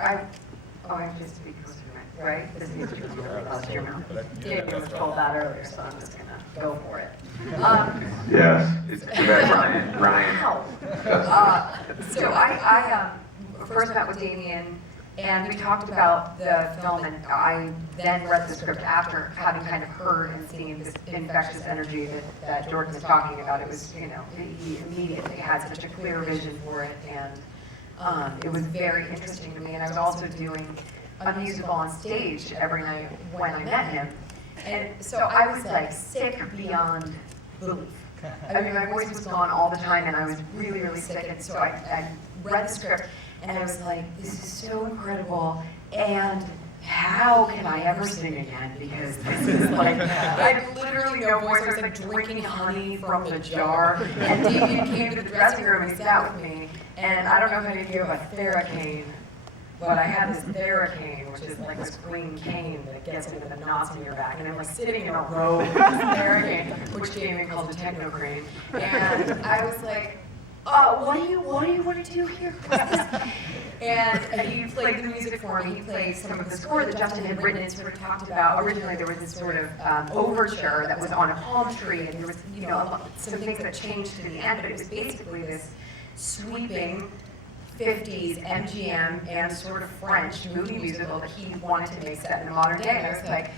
I just speak close to my, right? This needs to be really close to your mouth. Damian was told that earlier, so I'm just gonna go for it. Yes, it's too bad Ryan. So I first met with Damien, and we talked about the film, and I then read the script after having kind of heard and seen this infectious energy that Jordan was talking about. It was, you know, he immediately had such a clear vision for it, and it was very interesting to me. And I was also doing a musical on stage every night when I met him, and so I was like sick beyond belief. I mean, my voice was gone all the time, and I was really, really sick. And so I read the script, and I was like, this is so incredible, and how can I ever sing again? Because this is like, I had literally no voice. I was like drinking honey from the jar. And Damien came to the dressing room and he sat with me. And I don't know if any of you have a Theracane, but I had this Theracane, which is like this green cane that gets into the knots in your back. And I'm like sitting in a row with this Theracane, which Damien calls a techno crane. And I was like, what do you want to do here? What's this? And he played the music for me. He played some of the score that Justin had written and sort of talked about. Originally, there was this sort of overture that was on a palm tree, and there was, you know, some things that changed to the end, but it was basically this sweeping 50s MGM and sort of French movie musical that he wanted to make set in the modern day. And I was like,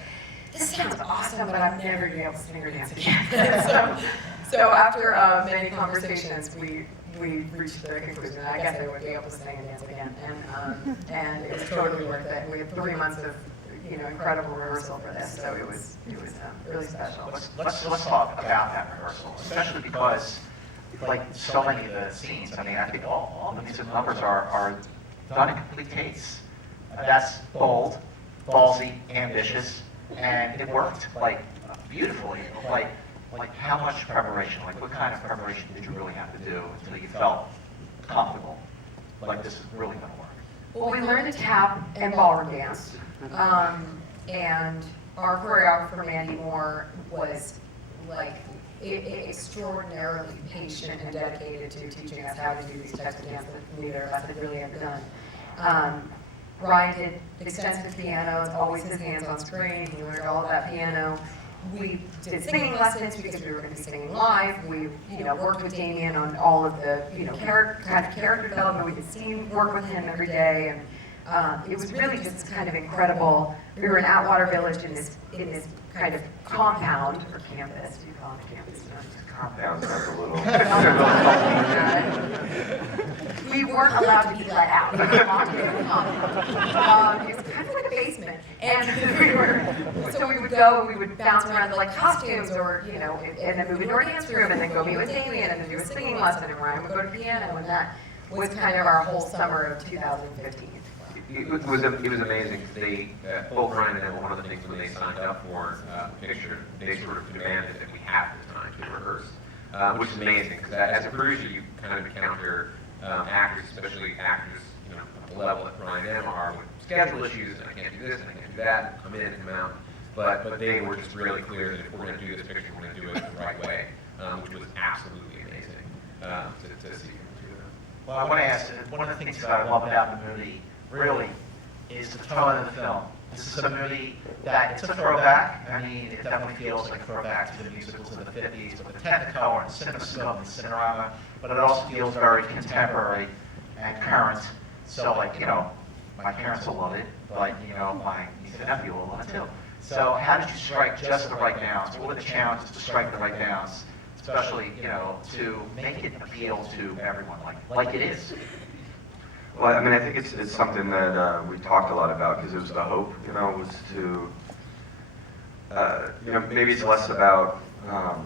this sounds awesome, but I'm never going to be able to sing or dance again. So after many conversations, we reached the conclusion that I guess I would be able to sing and dance again, and it was totally worth it. We had 3 months of, you know, incredible rehearsal for this, so it was really special. Let's talk about that rehearsal, especially because, like so many of the scenes, I mean, I think all the music numbers are done in complete takes. That's bold, ballsy, ambitious, and it worked like beautifully. Like how much preparation, like what kind of preparation did you really have to do until you felt comfortable? Like this is really going to work. Well, we learned to tap and ballroom dance, and our choreographer Mandy Moore was like extraordinarily patient and dedicated to teaching us how to do these types of dance that neither of us had really ever done. Ryan did extensive piano, always his hands on screen. He learned all of that piano. We did singing lessons because we were going to be singing live. We, you know, worked with Damien on all of the, you know, character development. We did work with him every day, and it was really just kind of incredible. We were in Atwater Village in this kind of compound or campus. We call it campus. Compound sounds a little. We weren't allowed to be let out. We were locked in the compound. It was kind of like a basement, and so we would go and we would bounce around to like costumes, or, you know, and then move into our dance room, and then go meet with Damien, and then do a singing lesson, and Ryan would go to piano, and that was kind of our whole summer of 2015. It was amazing. They both Ryan and Emma, one of the things when they signed up for the picture, they sort of demanded that we have the time to rehearse, which is amazing because as a producer, you kind of encounter actors, especially actors, you know, at the level that Ryan and Emma are, with schedule issues, and I can't do this, and I can't do that, come in and come out. But they were just really clear that if we're going to do this picture, we're going to do it the right way, which was absolutely amazing to see them do that. Well, I want to ask, one of the things that I love about the movie, really, is the tone of the film. This is a movie that it's a throwback. I mean, it definitely feels like a throwback to the musicals of the 50s, with the Technicolor and CinemaScope and Cinerama, but it also feels very contemporary and current. So, like, you know, my parents will love it, but, you know, my niece and nephew will love it too. So how did you strike just the right balance? What were the challenges to strike the right balance, especially, you know, to make it appeal to everyone, like it is? Well, I mean, I think it's something that we talked a lot about because it was the hope, you know, was to, you know, maybe it's less about, you know,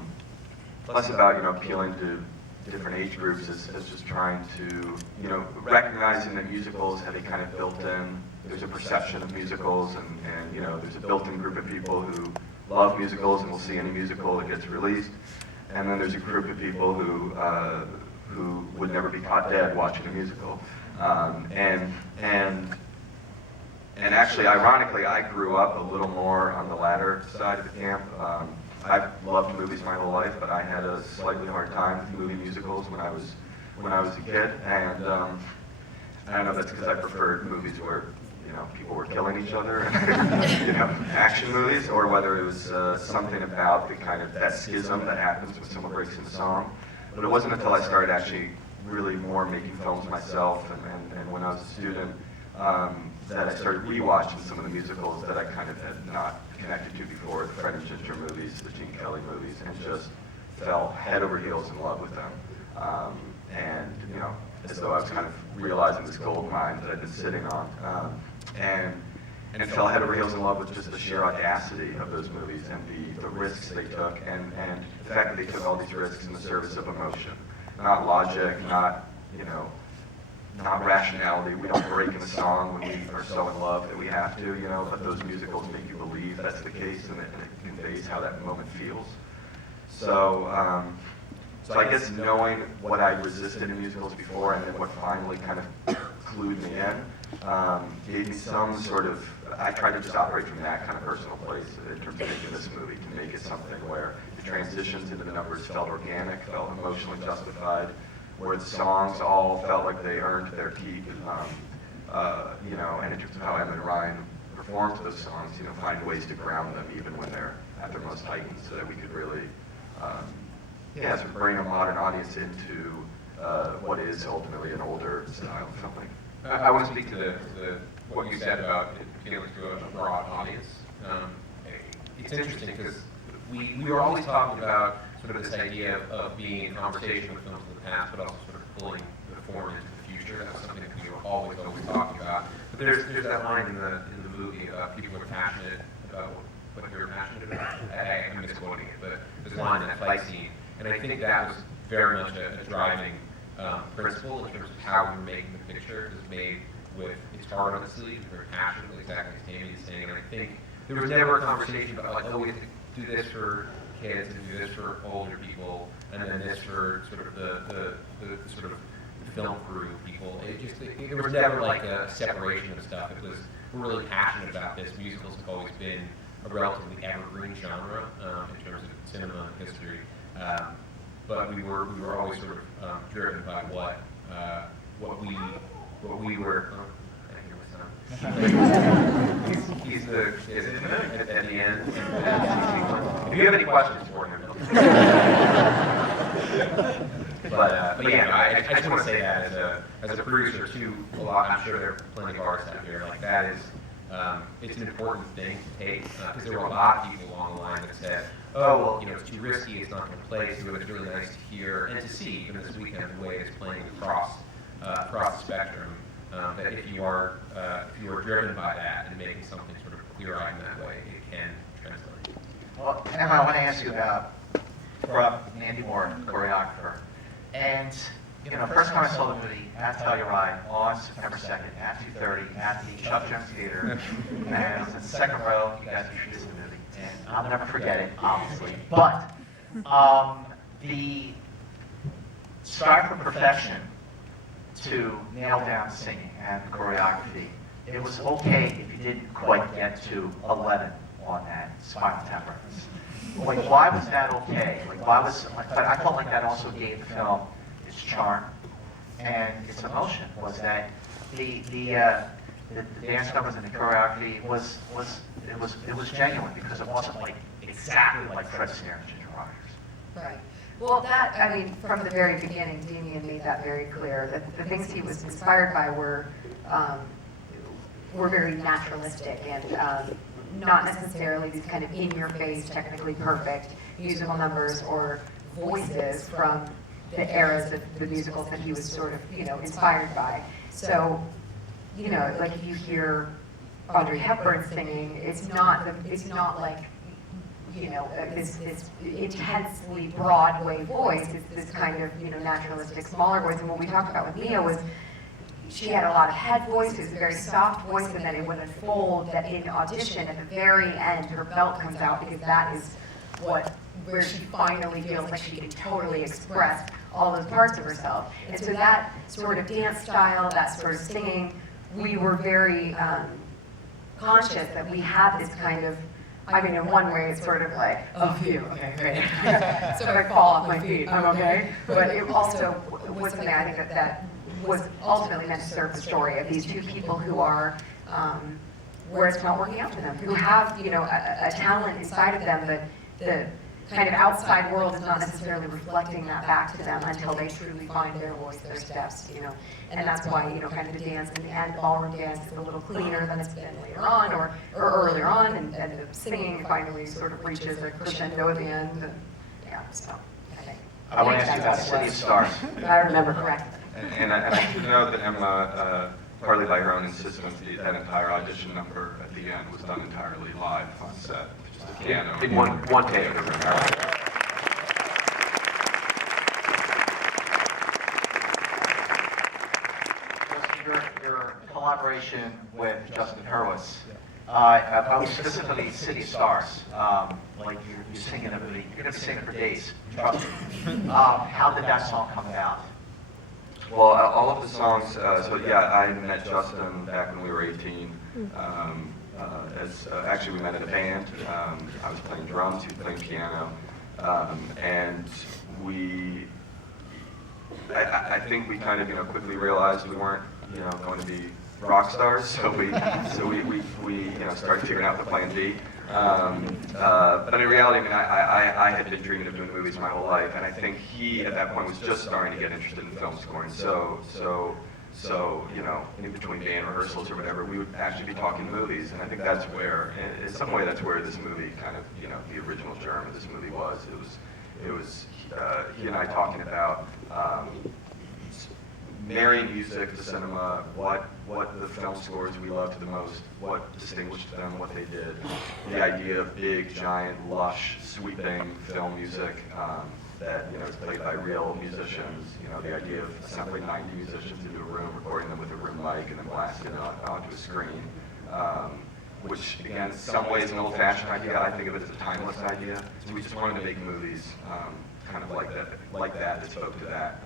appealing to different age groups as just trying to, you know, recognizing that musicals have a kind of built-in, there's a perception of musicals, and you know, there's a built-in group of people who love musicals and will see any musical that gets released, and then there's a group of people who would never be caught dead watching a musical. And actually, ironically, I grew up a little more on the latter side of the camp. I've loved movies my whole life, but I had a slightly hard time with movie musicals when I was a kid. And I don't know if that's because I preferred movies where, you know, people were killing each other, and, you know, action movies, or whether it was something about the kind of that schism that happens when someone breaks into song. But it wasn't until I started actually really more making films myself, and when I was a student, that I started rewatching some of the musicals that I kind of had not connected to before, the Fred and Ginger movies, the Gene Kelly movies, and just fell head over heels in love with them. And, you know, as though I was kind of realizing this gold mine that I'd been sitting on. And fell head over heels in love with just the sheer audacity of those movies and the risks they took, and the fact that they took all these risks in the service of emotion. Not logic, not, you know, not rationality. We don't break in a song when we are so in love that we have to, you know, but those musicals make you believe that's the case, and it conveys how that moment feels. So I guess knowing what I resisted in musicals before, and then what finally kind of clued me in, gave me some sort of, I tried to just operate from that kind of personal place in terms of making this movie, to make it something where the transitions into the numbers felt organic, felt emotionally justified, where the songs all felt like they earned their keep, you know, and in terms of how Emma and Ryan performed those songs, you know, find ways to ground them even when they're at their most heightened, so that we could really, sort of bring a modern audience into what is ultimately an older style filmmaking. I want to speak to what you said about it appealing to a broad audience. It's interesting because we were always talking about sort of this idea of being in conversation with films in the past, but also sort of pulling the form into the future. That was something that we were always talking about. But there's that line in the movie about people are passionate about what you're passionate about. I'm misquoting it, but there's a line in that fight scene, and I think that was very much a driving principle in terms of how we were making the picture. It was made with its heart on the sleeve, very passionately, exactly as Damian is saying. And I think there was never a conversation about, like, oh, we have to do this for kids and do this for older people, and then this for sort of the sort of film crew people. There was never like a separation of stuff. It was, we're really passionate about this. Musicals have always been a relatively evergreen genre in terms of cinema history. But we were always sort of driven by what we were. Oh, I hear my son. He's at the end. If you have any questions for him, but yeah, I just want to say that as a producer too. I'm sure there are plenty of artists out here like that is. It's an important thing to take because there were a lot of people along the line that said, oh, well, you know, it's too risky, it's not going to play, so it's really nice to hear and to see, even this weekend, the way it's playing across the spectrum, that if you are driven by that and making something sort of clear-eyed in that way, it can translate. Well, Emma, I want to ask you about Andy Moore, choreographer. And, you know, first time I saw the movie at Telluride on September 2nd at 2:30 at the Chuck Jones Theater, and I was in the second row. You guys introduced the movie, and I'll never forget it, obviously. But the strive for perfection to nail down singing and choreography, it was okay if you didn't quite get to 11 on that Spinal Tap reference. Like, why was that okay? Like, why was? But I felt like that also gave the film its charm and its emotion. Was that the dance numbers and the choreography was genuine because it wasn't like exactly like Fred Astaire and Ginger Rogers. Right. Well, that, I mean, from the very beginning, Damian made that very clear, that the things he was inspired by were very naturalistic and not necessarily these kind of in-your-face, technically perfect musical numbers or voices from the eras of the musicals that he was sort of, you know, inspired by. So, you know, like if you hear Audrey Hepburn singing, it's not like, you know, this intensely Broadway voice. It's this kind of, you know, naturalistic, smaller voice. And what we talked about with Mia was she had a lot of head voice. It was a very soft voice, and then it would unfold that in audition at the very end, her belt comes out because that is where she finally feels like she can totally express all those parts of herself. And so that sort of dance style, that sort of singing, we were very conscious that we had this kind of, I mean, in one way, it's sort of like, oh, phew, okay, great. So if I fall off my feet, I'm okay. But it also was something I think that was ultimately meant to serve the story of these two people who are, where it's not working out for them, who have, you know, a talent inside of them, but the kind of outside world is not necessarily reflecting that back to them until they truly find their voice, their steps, you know. And that's why, you know, kind of the dance and the ballroom dance is a little cleaner than it's been later on or earlier on, and the singing finally sort of reaches a crescendo at the end. And, yeah, so I think. I want to ask you about City of Stars. If I remember correctly. And I should note that Emma, partly by her own insistence, that entire audition number at the end was done entirely live on set. Just a piano. In one take. Your collaboration with Justin Hurwitz, I was specifically City of Stars, like you're singing a movie, you're going to be singing for days, trust me. How did that song come about? Well, all of the songs, so yeah, I met Justin back when we were 18. Actually, we met in a band. I was playing drums, he was playing piano. And I think we kind of, you know, quickly realized we weren't, you know, going to be rock stars, so we you know, started figuring out the plan B. But in reality, I mean, I had been dreaming of doing movies my whole life, and I think he, at that point, was just starting to get interested in film scoring. So you know, in between band rehearsals or whatever, we would actually be talking movies, and I think that's where, in some way, that's where this movie kind of, you know, the original germ of this movie was. It was he and I talking about marrying music to cinema, what the film scores we loved the most, what distinguished them, what they did, the idea of big, giant, lush, sweeping film music that, you know, is played by real musicians, you know, the idea of assembling 90 musicians into a room, recording them with a room mic, and then blasting it onto a screen, which, again, in some ways an old-fashioned idea. I think of it as a timeless idea. So we just wanted to make movies kind of like that spoke to that.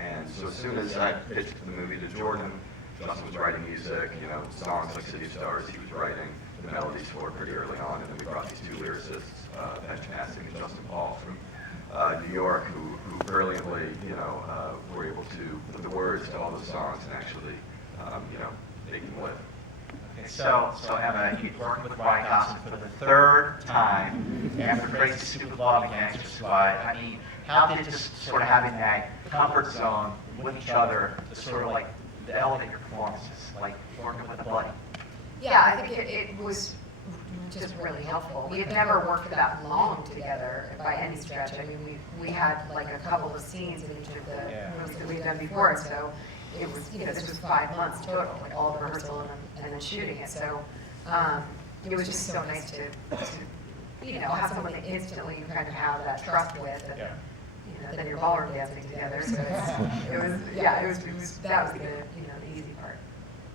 And so as soon as I pitched the movie to Jordan, Justin was writing music, you know, songs like City of Stars, he was writing the melodies for pretty early on, and then we brought these two lyricists, Patrick Hassing and Justin Paul from New York, who brilliantly, you know, were able to put the words to all the songs and actually, you know, make them live. Okay, so Emma, you're working with Ryan Gosling for the third time after Crazy Stupid Love and Gangster Squad. I mean, how did just sort of having that comfort zone with each other to sort of like elevate your performances, like working with a buddy? Yeah, I think it was just really helpful. We had never worked that long together by any stretch. I mean, we had like a couple of scenes in each of the movies that we'd done before, and so it was, you know, this was 5 months total, like all the rehearsal and then shooting it. So it was just so nice to you know, have someone that instantly you kind of have that trust with, and you know, then you're ballroom dancing together. So it was that was the, you know, the easy part.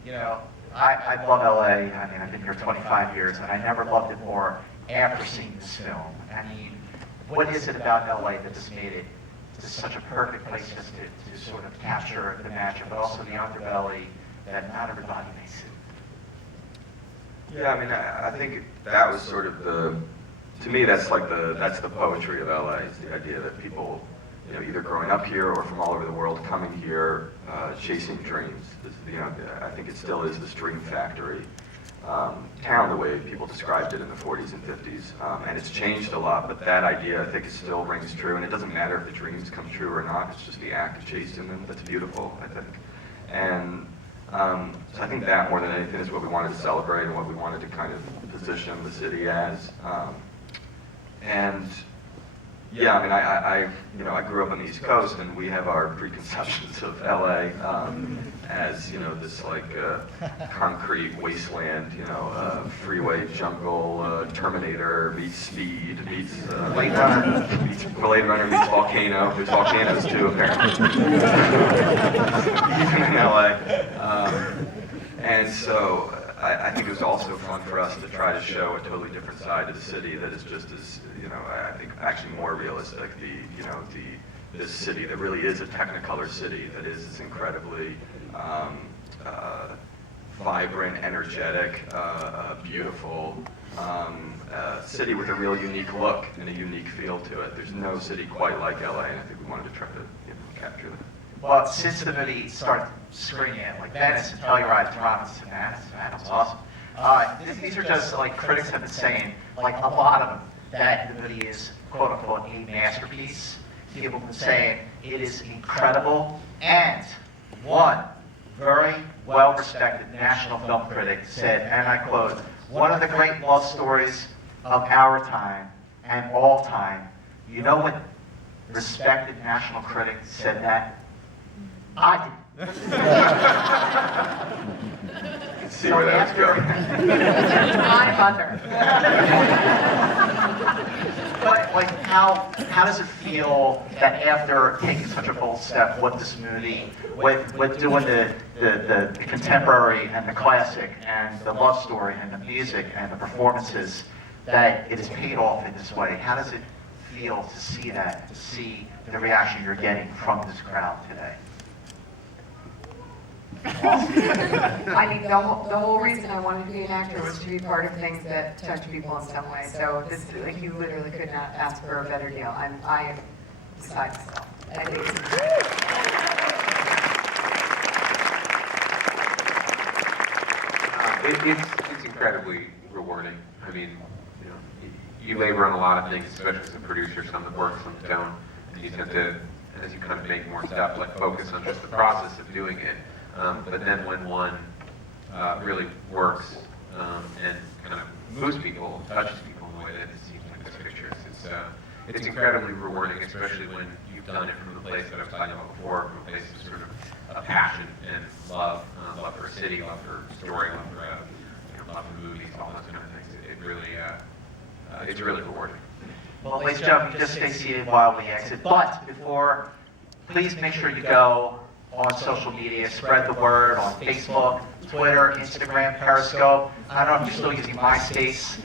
You know, I love LA. I mean, I've been here 25 years, and I never loved it more after seeing this film. I mean, what is it about LA that just made it just such a perfect place just to sort of capture the magic, but also the underbelly that not everybody may see? Yeah, I mean, I think that was sort of to me, that's the poetry of LA, is the idea that people, you know, either growing up here or from all over the world coming here, chasing dreams. You know, I think it still is this dream factory town, the way people described it in the 40s and 50s. And it's changed a lot, but that idea, I think, it still rings true. And it doesn't matter if the dreams come true or not. It's just the act of chasing them that's beautiful, I think. And so I think that, more than anything, is what we wanted to celebrate and what we wanted to kind of position the city as. And yeah, I mean, you know, I grew up on the East Coast, and we have our preconceptions of LA as, you know, this like concrete wasteland, you know, freeway jungle, Terminator meets Speed meets Blade Runner meets Volcano. There's volcanoes too, apparently, even in LA. And so I think it was also fun for us to try to show a totally different side of the city that is just as, you know, I think actually more realistic. This city that really is a Technicolor city, that is this incredibly vibrant, energetic, beautiful city with a real unique look and a unique feel to it. There's no city quite like LA, and I think we wanted to try to, you know, capture that. Well, since the movie started screening it, like Venice and Telluride, Toronto, that was awesome. These are just like critics have been saying, like a lot of them, that the movie is quote unquote a masterpiece. People have been saying it is incredible, and one very well-respected national film critic said, and I quote, "One of the great love stories of our time and all time." You know what respected national critic said that? I did. See where that's going. My mother. But like, how does it feel that after taking such a bold step with this movie, with doing the contemporary and the classic and the love story and the music and the performances, that it is paid off in this way? How does it feel to see that, to see the reaction you're getting from this crowd today? I mean, the whole reason I wanted to be an actor was to be part of things that touch people in some way. So this, like, you literally could not ask for a better deal. I am beside myself. I think It's incredibly rewarding. I mean, you labor on a lot of things, especially as a producer, some that works, some that don't, and you tend to, as you kind of make more stuff, like focus on just the process of doing it. But then when one really works and kind of moves people, touches people in the way that it seems like this picture, it's incredibly rewarding, especially when you've done it from the place that I was talking about before, from a place of sort of passion and love, love for a city, love for story, love for love for movies, all those kind of things. It's really rewarding. Well, ladies and gentlemen, just stay seated while we exit. But before, please make sure you go on social media, spread the word on Facebook, Twitter, Instagram, Periscope. I don't know if you're still using MySpace.